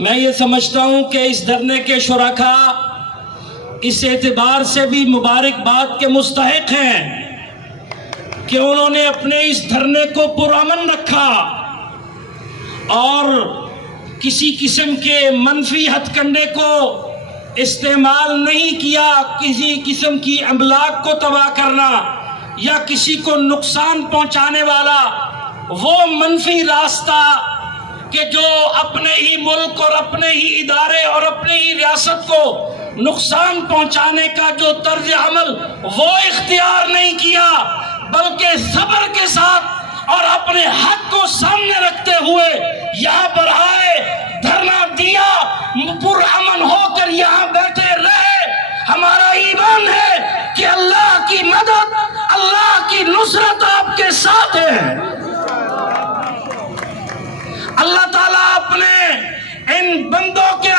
میں یہ سمجھتا ہوں کہ اس دھرنے کے شرکا اس اعتبار سے بھی مبارکباد کے مستحق ہیں کہ انہوں نے اپنے اس دھرنے کو پرامن رکھا اور کسی قسم کے منفی ہتھ کنڈے کو استعمال نہیں کیا، کسی قسم کی املاک کو تباہ کرنا یا کسی کو نقصان پہنچانے والا وہ منفی راستہ کہ جو اپنے ہی ملک اور اپنے ہی ادارے اور اپنے ہی ریاست کو نقصان پہنچانے کا جو طرز عمل وہ اختیار نہیں کیا، بلکہ صبر کے ساتھ اور اپنے حق کو سامنے رکھتے ہوئے یہاں پر آئے، دھرنا دیا، پرامن ہو کر یہاں بیٹھے رہے۔ ہمارا ایمان ہے کہ اللہ کی مدد، اللہ کی نصرت آپ کے ساتھ ہے۔ اللہ تعالیٰ اپنے ان بندوں کے